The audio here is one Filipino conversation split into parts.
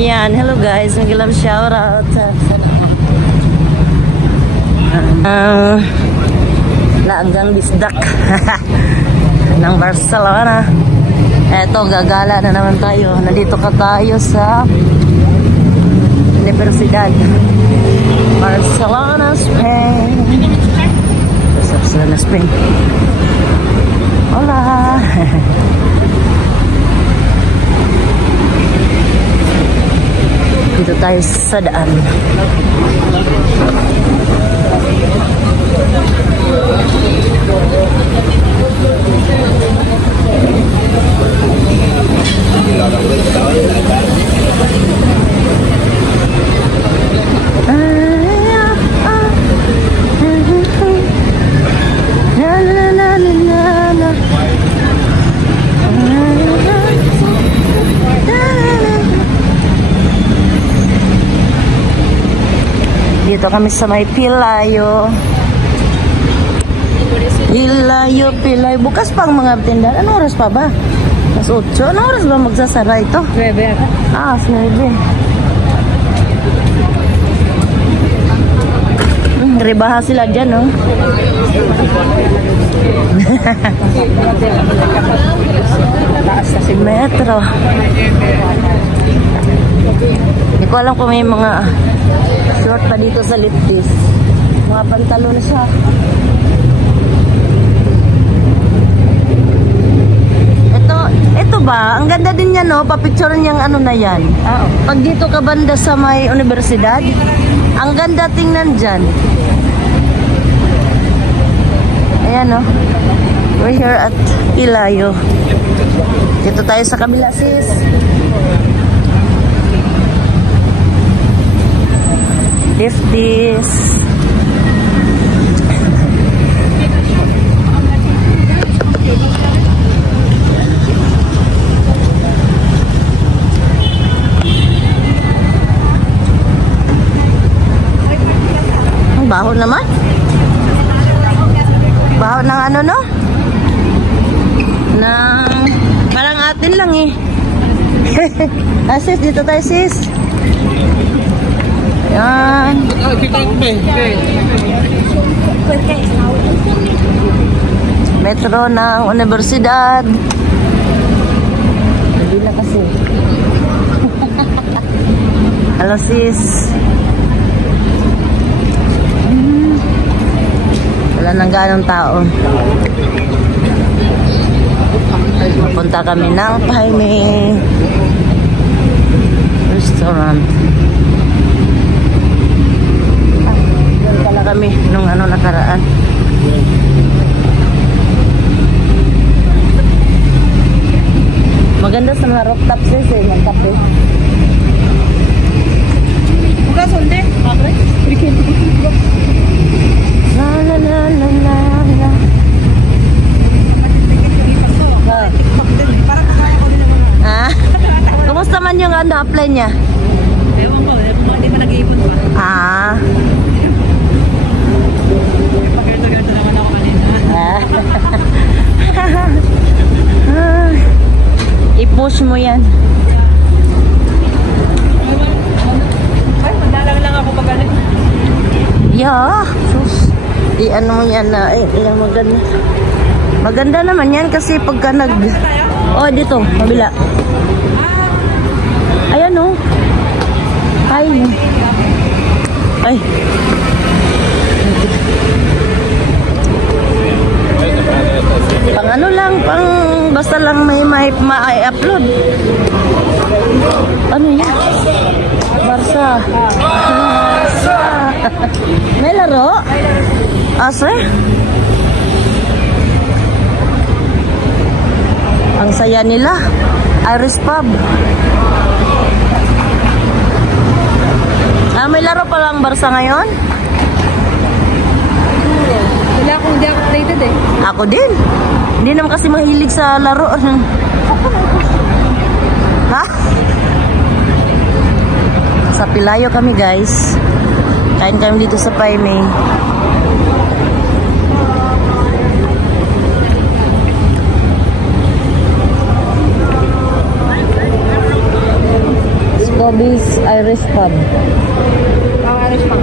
Ayan, hello guys, mag-love shoutout. Laanggang bisdak ng Barcelona. Eto, gagala na naman tayo. Nandito ka tayo sa Universidad Barcelona, Spain. Barcelona, Spain. Hola. Dito tayo sa daan. Dito kami sa may Pilayo. Pilayo. Bukas pang mga tindahan. Anong oras pa ba? Mas 8. Anong oras ba magsasara ito? 9 ata. Ah, 9. Rebaha sila dyan, no? Si Metro. Hindi ko alam kung may mga short pa dito sa Littis. Mga pantalon siya. Ito ba? Ang ganda din yan, no? Papicture niyang ano na yan. Pag dito ka banda sa may universidad, ang ganda tingnan dyan. Ayan, no? We're here at Pilayo. Dito tayo sa kabila, sis. Lifties. Ang baho naman. Baho ng ano, no? Ng parang atin lang eh. Sis, dito tayo, sis. Ayan. Metro ng Universidad. Hindi na kasi. Hello, sis. Wala nang ganong tao. Punta kami ng Jaime Restaurant. Doon pala kami nung ano nakaraan. Maganda sa mga rooftop sis eh, ng kape. Buka sonde? Bakit? La la la la la la. Ah, kumusta man yung ano apply niya? Ewan ko, hindi pa nag-iipon pa. Ah. Pagkita-gata naman ako kanina. I-push mo yan. Ay, madalang lang ako pag ano. Yeah, sus. I-ano mo yan na, maganda. Maganda naman yan kasi pagka nag... Oh, dito, mabila. Ayan, oh. Ay. Ay. Pang ano lang, pang basta lang may ma-upload. Ano yan? Barsa. May laro? Ase? Ang saya nila. Irish pub. Ah, may laro pa lang Barsa ngayon? Wala akong hindi ako updated eh. Ako din. Hindi naman kasi mahilig sa laro. Ha? Sa Pilayo kami guys. Kain kami dito sa Jaime. Let's go. Bobby's Irish Pub. Irish pang.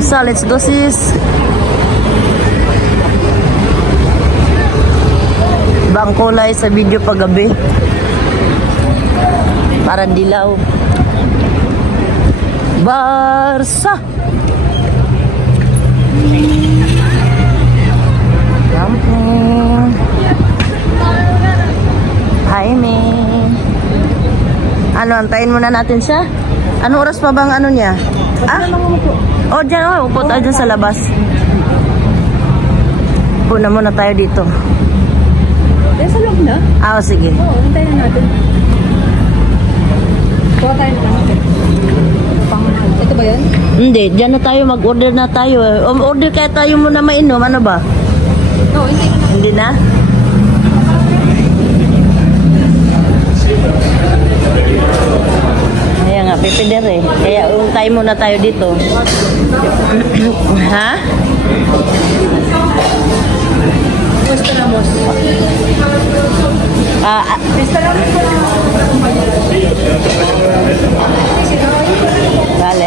So, let's go sis. Ibang kulay sa video paggabi. Para dilaw. Barsa. Camping. Jaime. Ano, antayin muna natin siya? Anong oras pa bang ano niya? Ah? Oh, dyan. Oh, upo tayo dyan sa labas. Upo na muna tayo dito. Sa loob na? Ah, oh, sige. Oo, hintayin na natin. Kuha tayo na natin. Ito ba yan? Hindi, dyan na tayo. Mag-order na tayo. Order kaya tayo muna mainom. Ano ba? Oo, Hindi na? Kaya nga, pipider eh. Kaya untay muna tayo dito. Ha? Estamos. Vale.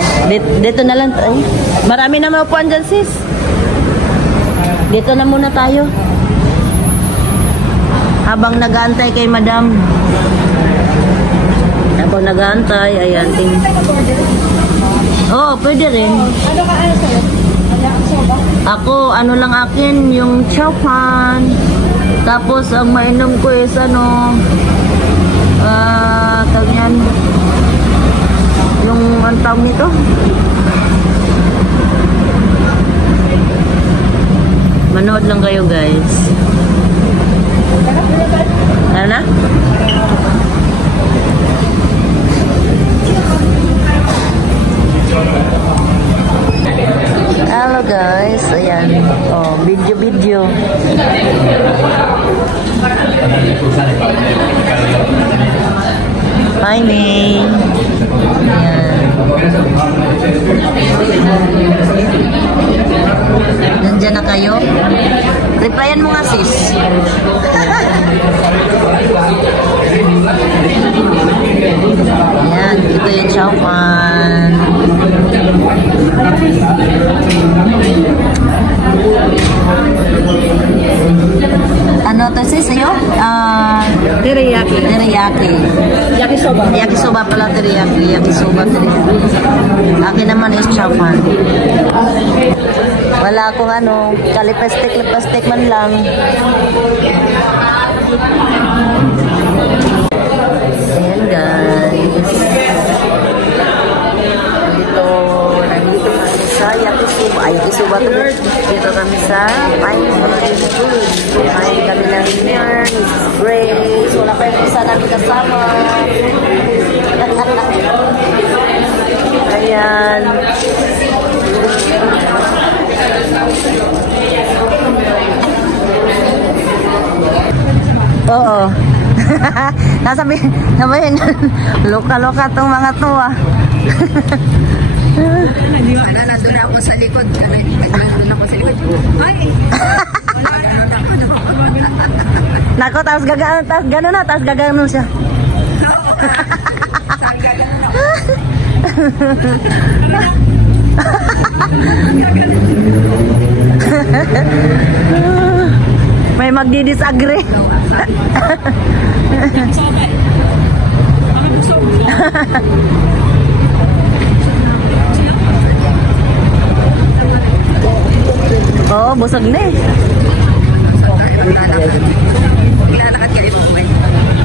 Dito na lang. Ay, marami na maupuan dyan, sis. Dito na muna tayo. Habang nag-aantay kay madam. Habang nag-aantay, ayan. Oo, pwede rin. Ano ka ano sa'yo? Ako, ano lang akin, yung chowpan. Tapos, ang mainom ko is ano, tawag yan, yung, ang tawag nito? Manood lang kayo, guys. Ano na? Hello guys, ayan. Oh, video. Hi, May. Ayan. Nandiyan na kayo? Replyan mo nga, sis. Ayan, ito yung chowpan. Ano to sis sa'yo? Teriyaki. Teriyaki. Yakisoba. Yakisoba pala teriyaki. Yakisoba teriyaki. Akin naman is chowpan. Wala akong ano, kalipastik man lang. Ayan guys. Nandito kami sa Yakisoba. Ay, Yakisoba to. Dito kami sa Kain kami ng dinner. Grace. Wala pa yung isa namin kasama. Ayan. Oo. Nasabihin, loka-loka tong mga to ah. Nandun ako sa likod. Nandun ako sa likod. Ay! Nako, tapos gano'n na, tapos gaganon siya. May magdi-disagree. Oo, busog na eh.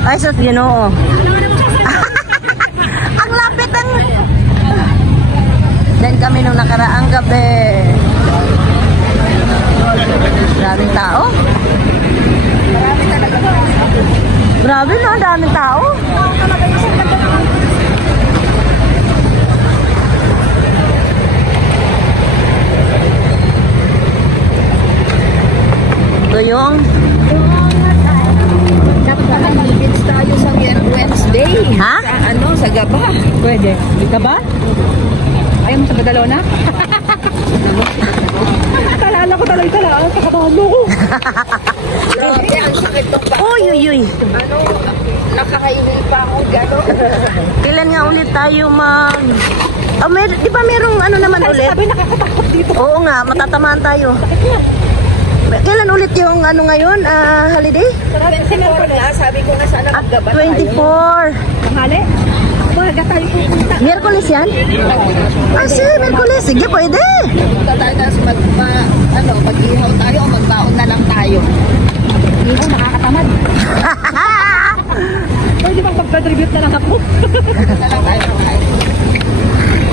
Ay, sus, Ginoo. Ang lapit ang... Then kami nung nakaraang gabi. Maraming tao. Marami talaga. Grabe no, daming tao. Ito yung Nakakalipids tayo sa Wednesday. ha? Sa ano, sa Gaba. Pwede. Gaba? Ayaw mo sa Badalona? Grabe, ang sakit ng pa. Uy, uy, uy. Ano, nakakainin pa ako gano'n. Kailan nga ulit tayo mag... Oh, di ba merong ano naman ulit? Sabi nakakatakot dito. Oo nga, matatamaan tayo. Bakit yan? Kailan ulit yung ano ngayon? Holiday? 24 na, sabi ko na sana maggabat tayo. 24. Tanghali? Umaga tayo pupunta. Miyerkules yan? Sige, Miyerkules. Sige, pwede. Punta tayo tapos mag-ihaw tayo o magbaon na lang tayo. Ihaw, nakakatamad. Pwede bang pagka-tribute na lang ako? Na lang tayo.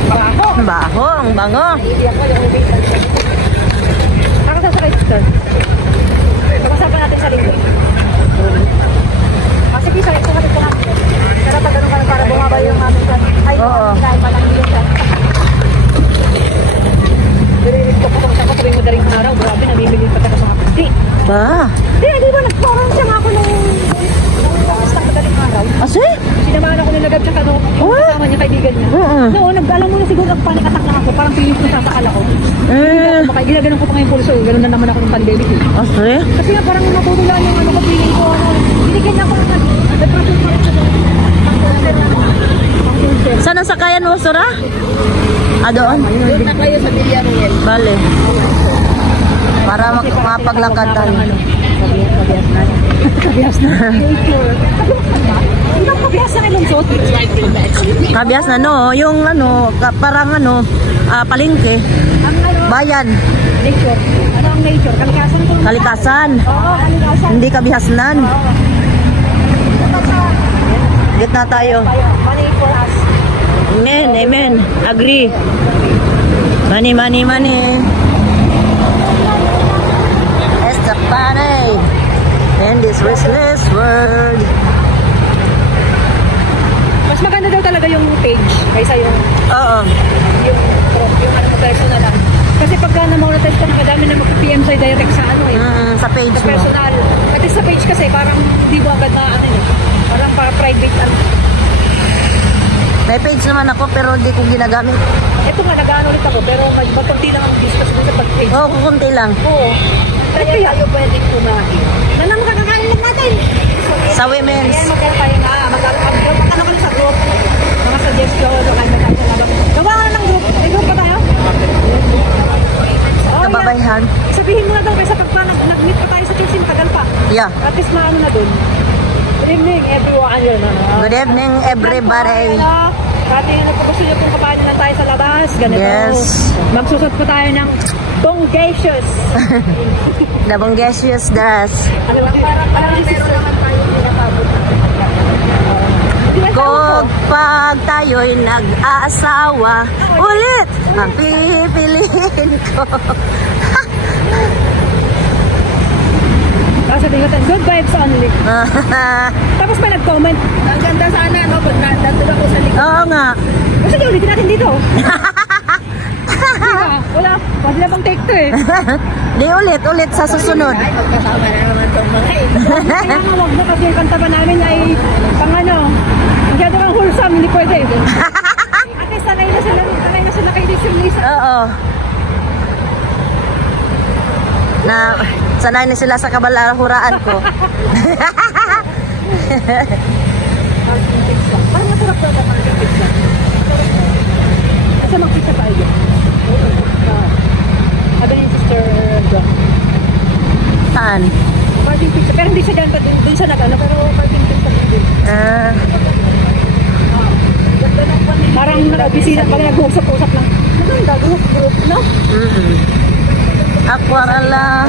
Baho. Baho, ang bango. Iiyak ko yung ubig. Ako sasakay sister. Pag-usapan natin sa linggo. Kasi kisa ito natin po natin. Pero pag ganun ka para bumaba yung aming plan. Ay, Oo. kahit pa lang yung plan. Nililito ko sa tuwing madaling araw. Grabe, namimili pa ako sa hapdi. Ba? Di ba nagparang siya nga ako nung basta madaling araw. Ase? Sinamahan ako nilagab siya yung kasama niya, kaibigan niya. Noon, alam mo na siguro nagpanik attack na ako. Parang pilis ko sasakal ako. Ginaganon ko pa ngayon pulso. Ganun na naman ako ng pandemic. Ase? Kasi nga parang natutulan yung ano ko, feeling ko, binigyan niya ako ng Saan ang sakayan mo, Sura? Doon? doon na kayo sa Villarreal. Bale. Para mapaglakad tayo. Kabias na. Hindi kabias na ilong suot. Kabias na, no? Yung ano, parang ano, palengke. Ang ano, Bayan. nature. Ano ang nature? Kalikasan ko. Kalikasan. Oo, kalikasan. Hindi kabihasnan. Oo. Gitna tayo. Money for us. Amen, amen. Agree. Money, money, money. It's the money in this restless world. Mas maganda daw talaga yung page kaysa yung Oo. yung ano mo personal lang. Kasi pagka na-monetize ka, nakadami na mag-PM sa'yo direct sa ano eh. Sa page Sa mo. personal. At sa page kasi parang hindi mo agad na ano eh. Parang para private lang. May page naman ako pero hindi ko ginagamit. Ito nga, nag-ano ulit ako pero magpapunti lang ang discuss mo sa pag-page. Oo, kukunti lang. Oo. Kaya tayo pwedeng kumain. Nalang makakakain lang natin. Sa women's. Ayan, magkano tayo nga. Ano ko sa group? Mga suggestion. Ano kayo na tayo sa labas. Gawa ka na ng group. May group pa tayo? Oh, Kababayhan. yeah. Sabihin mo na daw kaysa pagka nag-meet pa tayo sa church, matagal pa. Yeah. At least maano na dun. Good evening everyone. Yun, Good evening, everybody. Pati nga po gusto nyo kung kapaano na tayo sa labas. Ganito. Yes. Magsusot po tayo ng bongacious. The bongacious dress. Parang meron naman tayo pinapabot. Kung pag tayo'y nag-aasawa, ulit ang pipiliin ko. Sabi ko, good vibes only. Tapos pa nag-comment, ang ganda sana, no? Pag nandun ako sa likod. Oo nga. Gusto niyo ulitin natin dito? Wala. Pwede na bang take to eh. Di ulit sa susunod. Ay, magkasama na naman itong mga ito. Kaya nga wag na kasi yung kanta pa namin ay pang ano, masyado kang wholesome, hindi pwede. Ate, sanay na sila kay Lisa. Oo. Na sanay na sila sa kabalahuraan ko. Parang masarap daw naman yung pizza. Kasi mag-pizza tayo. Sabi ni Sister John. Saan? Martin Pizza. Pero hindi siya dyan pa dun sa nag-ano. Pero Martin Pizza din. Parang nag-opisina pa rin. Nag-usap-usap lang. Maganda. Group, no? Aquarela.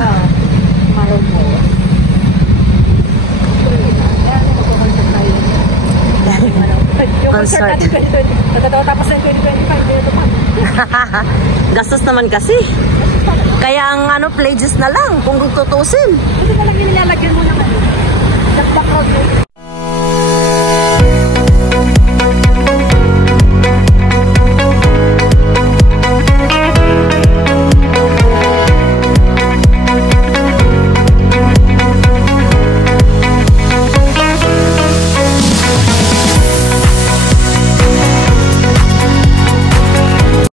Maroon mo. Yung concert natin 2020. Nagkatawa tapos na 2025. Gastos naman kasi. Kaya ang ano, pledges na lang kung tutusin. Kasi na lang yung nilalagyan mo ng ano. Background.